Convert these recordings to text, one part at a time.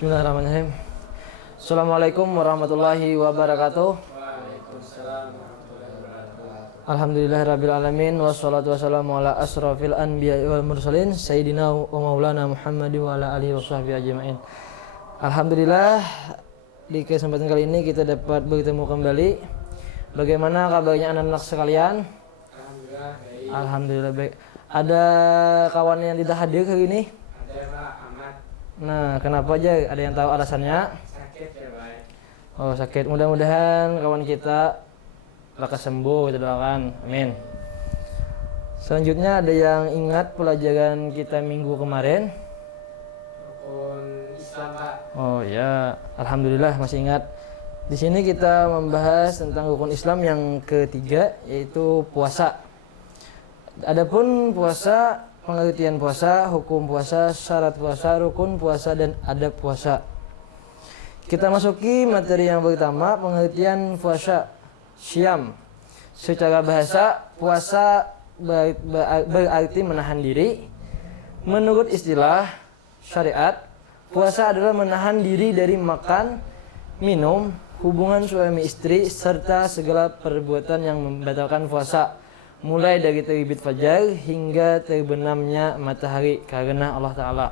Bismillahirrahmanirrahim. Assalamualaikum warahmatullahi wabarakatuh. Waalaikumsalam warahmatullahi wabarakatuh. Alhamdulillahirabbil alamin wassalatu wassalamu ala asrofil anbiya'i wal mursalin sayyidina wa maulana Muhammad wa ala alihi washabbihi ajmain. Alhamdulillah, di kesempatan kali ini kita dapat bertemu kembali. Bagaimana kabarnya anak-anak sekalian? Alhamdulillah baik. Alhamdulillah baik. Ada kawan yang tidak hadir hari ini? Ada Pak Ahmad Nah, kenapa aja? Ada yang tahu alasannya? sakit ya Pak. Oh, sakit. Mudah-mudahan kawan kita lekas sembuh, kita doakan. Amin. Selanjutnya ada yang ingat pelajaran kita minggu kemarin? Rukun Islam Pak. Oh ya, alhamdulillah masih ingat. Di sini kita membahas tentang rukun Islam yang ketiga, yaitu puasa. Adapun puasa, pengertian puasa, hukum puasa, syarat puasa, rukun puasa, dan adab puasa. Kita masuki materi yang pertama, pengertian puasa. Syam. Secara bahasa, puasa berarti menahan diri. Menurut istilah syariat, puasa adalah menahan diri dari makan, minum, hubungan suami istri, serta segala perbuatan yang membatalkan puasa, mulai dari terbit fajar hingga terbenamnya matahari karena Allah Ta'ala.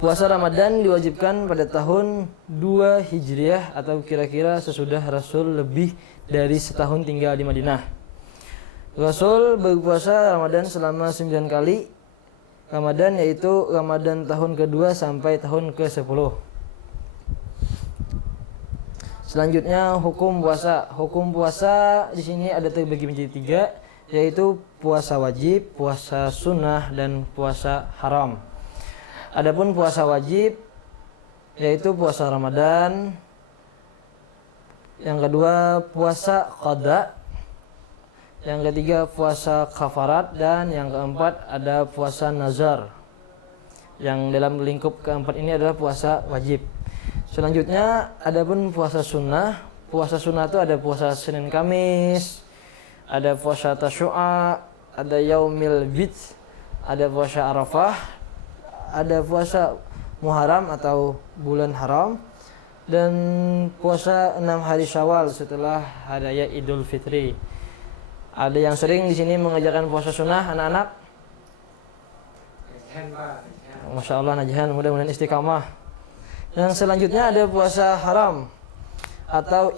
Puasa Ramadan diwajibkan pada tahun 2 Hijriah atau kira-kira sesudah Rasul lebih dari setahun tinggal di Madinah. Rasul berpuasa Ramadan selama 9 kali Ramadan, yaitu Ramadan tahun kedua sampai tahun ke-10. Selanjutnya hukum puasa. Hukum puasa di sini ada terbagi menjadi 3, yaitu puasa wajib, puasa sunnah, dan puasa haram. Adapun puasa wajib yaitu puasa Ramadan. Yang kedua puasa qada. Yang ketiga puasa kafarat, dan yang keempat ada puasa nazar. Yang dalam lingkup keempat ini adalah puasa wajib. Selanjutnya adapun puasa sunnah. Puasa sunnah itu ada puasa Senin Kamis, ada puasa Tasyu'a, ada Yaumil Bid, ada puasa Arafah, ada puasa Muharram atau bulan haram, dan puasa 6 hari Syawal setelah hari raya Idul Fitri. Ada yang sering di sini mengerjakan puasa sunnah anak-anak? Najihan Pak. Najihan. Masya Allah, najihan, mudah-mudahan istiqamah. Yang selanjutnya ada puasa haram atau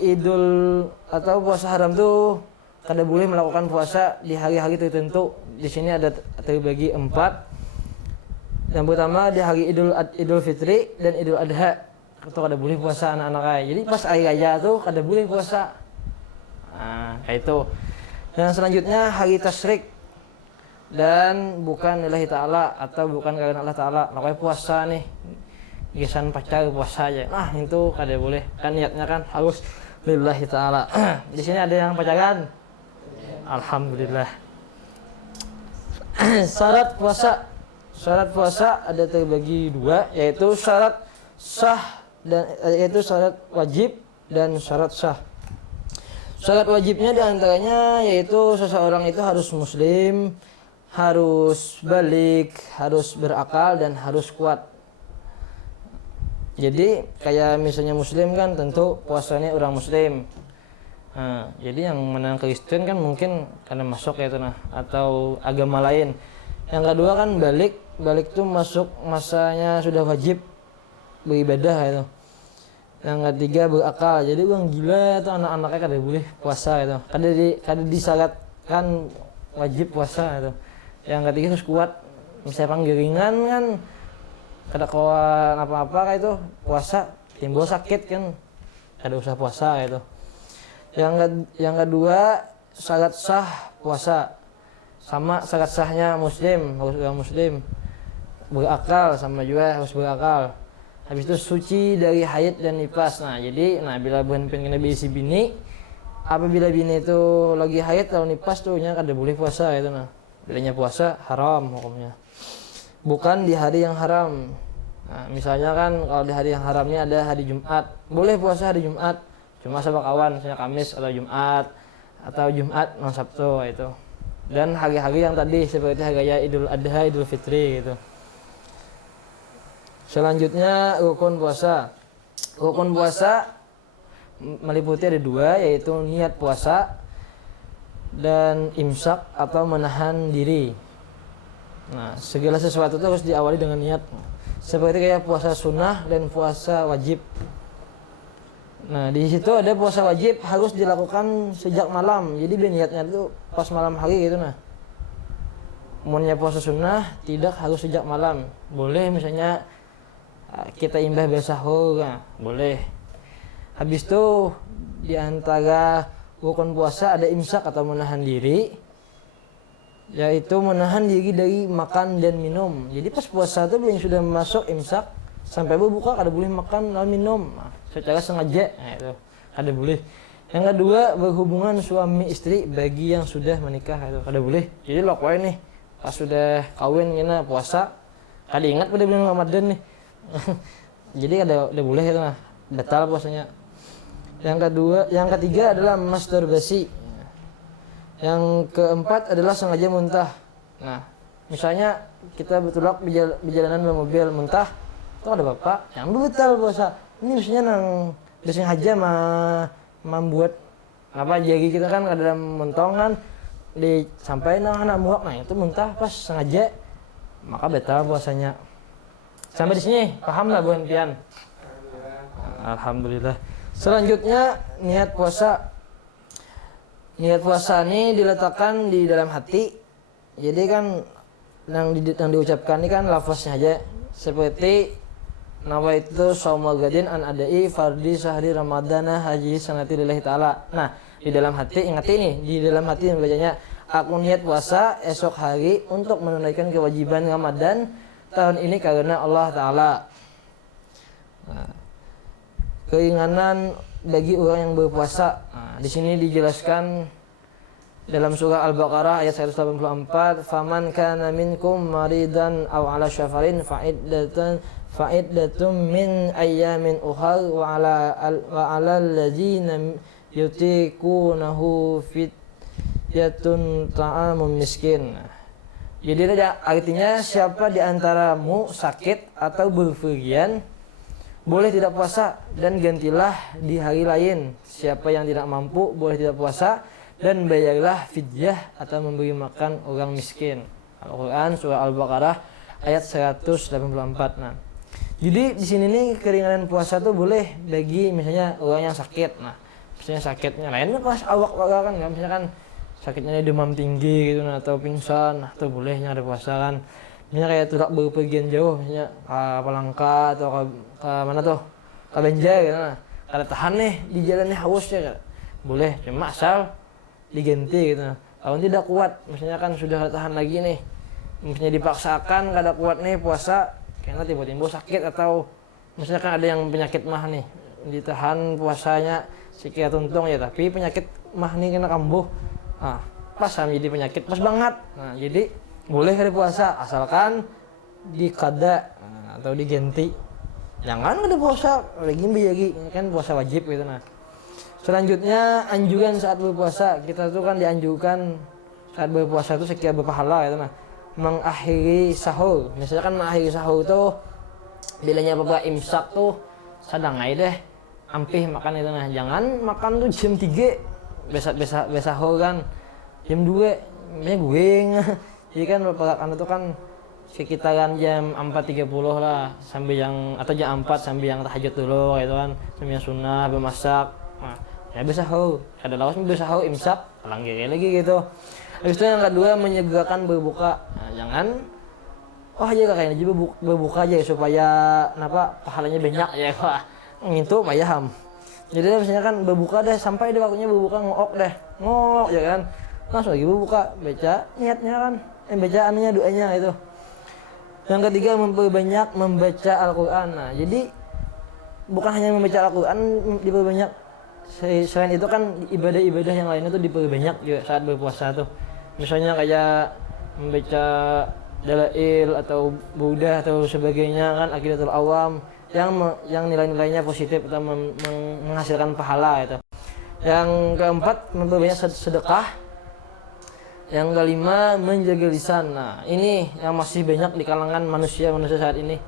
puasa haram itu kada boleh melakukan puasa di hari-hari tertentu. Di sini ada terbagi 4. Yang pertama di hari Idul Fitri dan Idul Adha itu kada boleh puasa anak-anak ay. Jadi pas hari raya tuh kada boleh puasa. Nah, kayak itu. Yang selanjutnya hari Tasyrik, dan bukan lillahi ta'ala atau bukan karena Allah Ta'ala. Makanya puasa nih gisan pacar puasa aja. Nah, itu kada boleh. Kan niatnya kan harus lillahi ta'ala. Di sini ada yang pacaran? Alhamdulillah. Syarat puasa. Syarat puasa ada terbagi 2, yaitu syarat sah dan yaitu syarat wajib dan syarat sah. Syarat wajibnya diantaranya yaitu seseorang itu harus muslim, harus balik, harus berakal, dan harus kuat. Jadi kayak misalnya muslim kan tentu puasanya orang muslim. Nah, jadi yang menang Kristen kan mungkin karena masuk ya itu nah, atau agama lain. Yang kedua kan balik tuh masuk masanya sudah wajib beribadah itu. Yang ketiga berakal. Jadi orang gila itu anak-anaknya kada boleh puasa itu. Kada disyaratkan wajib puasa itu. Yang ketiga harus kuat. Misalnya panggiringan kan kada kawan apa-apa kayak itu puasa timbul sakit kan kada usah puasa itu. Yang kedua syarat sah puasa. Sama syarat sahnya muslim, harus orang muslim, berakal, sama juga harus berakal. Habis itu suci dari haid dan nifas. Nah, bila bukan kena bisi bini, apabila bini itu lagi haid atau nifas tuh nya kada boleh puasa itu nah. Bilanya puasa haram hukumnya. Bukan di hari yang haram. Nah, misalnya kan kalau di hari yang haramnya ada hari Jumat, boleh puasa hari Jumat. Cuma sama kawan, misalnya Kamis atau Jumat non Sabtu itu. Dan hari-hari yang tadi seperti hari raya Idul Adha, Idul Fitri gitu. Selanjutnya rukun puasa. Rukun puasa meliputi ada dua, yaitu niat puasa dan imsak atau menahan diri. Nah, segala sesuatu itu harus diawali dengan niat. Seperti kayak puasa sunnah dan puasa wajib. Nah, di situ ada puasa wajib harus dilakukan sejak malam. Jadi niatnya itu pas malam hari gitu nah. Umumnya puasa sunnah tidak harus sejak malam. Boleh misalnya kita imbah bersahur, nah, boleh. Habis itu di antara rukun puasa ada imsak atau menahan diri, yaitu menahan diri dari makan dan minum. Jadi pas puasa itu yang sudah masuk imsak sampai berbuka kada boleh makan dan minum. Nah, secara sengaja, nah itu kada boleh. Yang kedua, berhubungan suami istri bagi yang sudah menikah itu kada boleh. Jadi lo kowe nih pas sudah kawin kena puasa, kada ingat pada bulan Ramadan nih. Jadi kada boleh itu nah, batal puasanya. Yang ketiga adalah masturbasi. Yang keempat adalah sengaja muntah. Nah, misalnya kita betulak perjalanan mobil muntah, itu ada bapak yang betul puasa. Ini misalnya nang sengaja membuat apa jari kita kan ada mentongan sampai anak muak, nah itu muntah pas sengaja, maka batal puasanya. Sampai di sini paham lah Bu Pian? Alhamdulillah. Selanjutnya niat puasa. Niat puasa ini diletakkan di dalam hati. Jadi kan yang diucapkan ini kan lafaznya aja. Seperti nawaitu shauma gadin an adai fardi syahri ramadana haji sanati lillahi ta'ala. Nah, di dalam hati ingat ini, di dalam hati bacanya aku niat puasa esok hari untuk menunaikan kewajiban Ramadan tahun ini karena Allah Ta'ala. Nah, keinginan bagi orang yang berpuasa. Nah, di sini dijelaskan dalam surah Al-Baqarah ayat 184, "Faman kana minkum maridan aw 'ala syafarin fa'iddatun min ayyamin ukhar wa 'ala alladzina yutiqunahu fidyatun ta'amun miskin." Jadi artinya siapa di antaramu sakit atau berpergian boleh tidak puasa dan gantilah di hari lain. Siapa yang tidak mampu boleh tidak puasa dan bayarlah fidyah atau memberi makan orang miskin. Al-Quran surah Al-Baqarah ayat 184. Nah, jadi di sini nih keringanan puasa tuh boleh bagi misalnya orang yang sakit. Nah, misalnya sakitnya lainnya pas awak kan, misalkan sakitnya demam tinggi gitu nah, atau pingsan, atau bolehnya ada puasa kan. Misalnya kayak tidak berpergian jauh, misalnya ke Palangka atau ke mana tuh, ke Banjar gitu nah. Kada tahan nih di jalannya haus ya, boleh, cuma asal diganti gitu nah. Kalau tidak kuat, misalnya kan sudah kada tahan lagi nih, misalnya dipaksakan kada kuat nih puasa, karena tiba-tiba sakit atau misalnya kan ada yang penyakit mah nih, ditahan puasanya sekian tuntung ya, tapi penyakit mah nih kena kambuh. Nah, pas jadi penyakit pas banget. Nah, jadi boleh hari puasa asalkan dikada atau diganti. Jangan ada puasa lagi kan puasa wajib gitu nah. Selanjutnya anjuran saat berpuasa, kita tuh kan dianjurkan saat berpuasa itu sekian berpahala gitu nah. Mengakhiri sahur. Misalnya kan mengakhiri sahur tuh bilanya apa imsak tuh sadangai deh. Ampih makan itu nah. Jangan makan tuh jam 3 besok sahur kan. Jam 2 nya gueng. Jadi kan pergerakan itu kan sekitaran jam 4.30 lah sampai yang atau jam 4 sampai yang tahajud dulu gitu kan, sampai yang sunnah bermasak. Nah, ya bisa sahur. Ada lawas bisa sahur imsak, langgir lagi gitu. Habis itu yang kedua menyegerakan berbuka. Nah, jangan aja kayaknya aja berbuka aja supaya kenapa pahalanya banyak ya Pak. Ngintu mayaham. Jadi misalnya kan berbuka deh sampai di waktunya berbuka ngok ya kan. Langsung lagi berbuka baca niatnya kan. Bacaannya doanya itu. Yang ketiga memperbanyak membaca Al-Quran. Nah, jadi bukan hanya membaca Al-Quran diperbanyak, selain itu kan ibadah-ibadah yang lainnya tuh diperbanyak juga saat berpuasa tuh. Misalnya kayak membaca dalail atau Buddha atau sebagainya kan, Aqidatul Awam yang nilai-nilainya positif atau menghasilkan pahala itu. Yang keempat memperbanyak sedekah. Yang kelima menjaga lisan. Nah, ini yang masih banyak di kalangan manusia saat ini.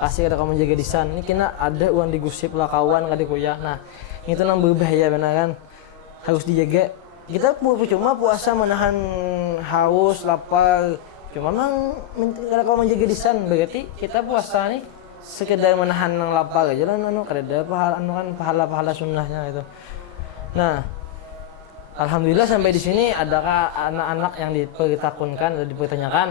kasih kada kamu jaga disan. Ini kena ada uang digusip lah kawan kada kuliah. Nah, itu nang berbahaya benar kan. Harus dijaga. Kita cuma puasa menahan haus, lapar. Cuma memang kada kamu menjaga disan. Berarti kita puasa nih sekedar menahan nang lapar aja lah, kada ada pahala sunnahnya itu. Nah, alhamdulillah sampai di sini adakah anak-anak yang dipertakunkan atau dipertanyakan?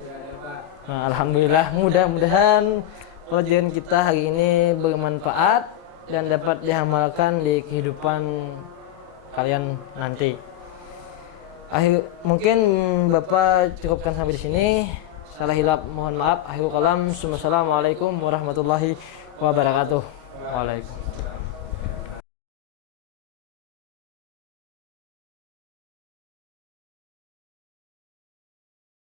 Tidak ada Pak. Nah, alhamdulillah, mudah-mudahan pelajaran kita hari ini bermanfaat dan dapat diamalkan di kehidupan kalian nanti. Mungkin Bapak cukupkan sampai di sini. Salah hilap mohon maaf. Akhirul kalam. Assalamualaikum warahmatullahi wabarakatuh. Waalaikumsalam.